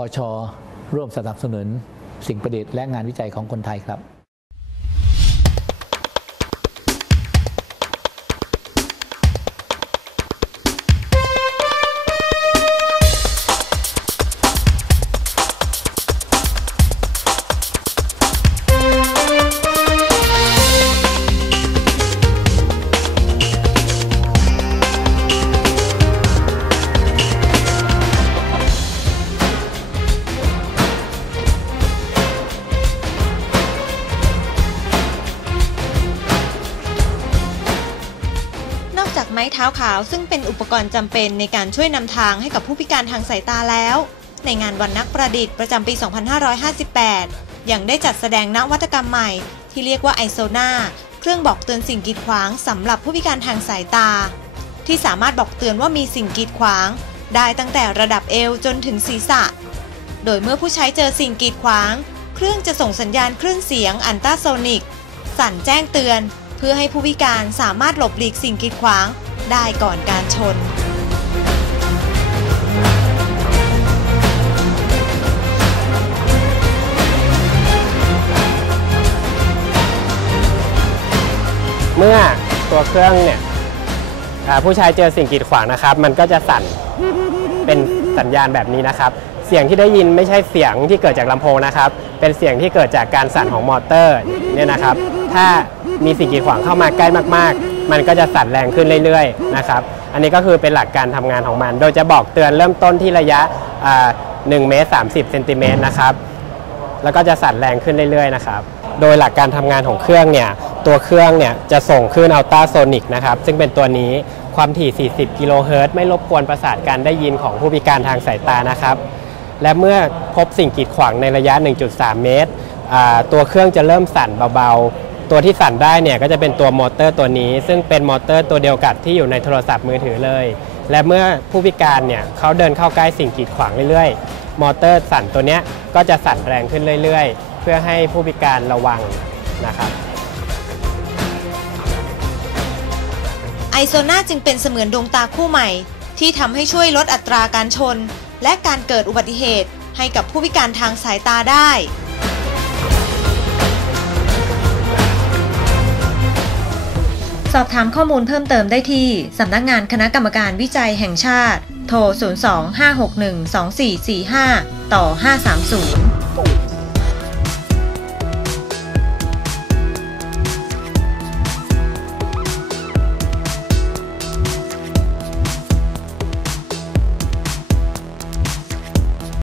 วช ร่วมสนับสนุนสิ่งประดิษฐ์และงานวิจัยของคนไทยครับ จากไม้เท้าขาวซึ่งเป็นอุปกรณ์จำเป็นในการช่วยนำทางให้กับผู้พิการทางสายตาแล้ว ในงานวันนักประดิษฐ์ประจำปี 2558 ยังได้จัดแสดงนวัตกรรมใหม่ ที่เรียกว่าไอโซนาเครื่องบอกเตือนสิ่งกีดขวางสำหรับผู้พิการทางสายตา ที่สามารถบอกเตือนว่ามีสิ่งกีดขวาง ได้ตั้งแต่ระดับเอวจนถึงศีรษะ โดยเมื่อผู้ใช้เจอสิ่งกีดขวาง เครื่องจะส่งสัญญาณคลื่นเสียงอันตราโซนิก สั่นแจ้งเตือน พื่อให้ผู้พิการสามารถหลบหลีกสิ่งกีดขวางได้ก่อนการชน เมื่อตัวเครื่องเนี่ยผู้ใช้เจอสิ่งกีดขวางนะครับ มันก็จะสั่นเป็นสัญญาณแบบนี้นะครับ เสียงที่ได้ยินไม่ใช่เสียงที่เกิดจากลำโพงนะครับ เป็นเสียงที่เกิดจากการสั่นของมอเตอร์เนี่ยนะครับ ถ้ามีสิ่งกีดขวางเข้ามาใกล้มาก ๆ มันก็จะสั่นแรงขึ้นเรื่อยๆนะครับอันนี้ก็คือเป็นหลักการทำงานของมัน โดยจะบอกเตือนเริ่มต้นที่ระยะ1เมตร30เซนติเมตรนะครับแล้วก็จะสั่นแรงขึ้นเรื่อยๆนะครับโดยหลักการทำงานของเครื่องเนี่ยตัวเครื่องเนี่ยจะส่งคลื่นอัลตราโซนิกนะครับซึ่งเป็นตัวนี้ความถี่ 40 กิโลเฮิรตซ์ไม่รบกวนประสาทการได้ยินของผู้พิการทางสายตานะครับ และเมื่อพบสิ่งกีดขวางในระยะ 1.3 เมตร ตัวเครื่องจะเริ่มสั่นเบา ตัวที่สั่นได้เนี่ยก็จะเป็นตัวมอเตอร์ตัวนี้ ซึ่งเป็นมอเตอร์ตัวเดียวกับที่อยู่ในโทรศัพท์มือถือเลย และเมื่อผู้พิการเนี่ยเขาเดินเข้าใกล้สิ่งกีดขวางเรื่อยๆ มอเตอร์สั่นตัวเนี้ยก็จะสั่นแรงขึ้นเรื่อยๆ เพื่อให้ผู้พิการระวังนะครับไอโซนาจึงเป็นเสมือนดวงตาคู่ใหม่ ที่ทำให้ช่วยลดอัตราการชน และการเกิดอุบัติเหตุให้กับผู้พิการทางสายตาได้ สอบถามข้อมูลเพิ่มเติมได้ที่ สำนักงานคณะกรรมการวิจัยแห่งชาติ โทร 025612445 ต่อ 530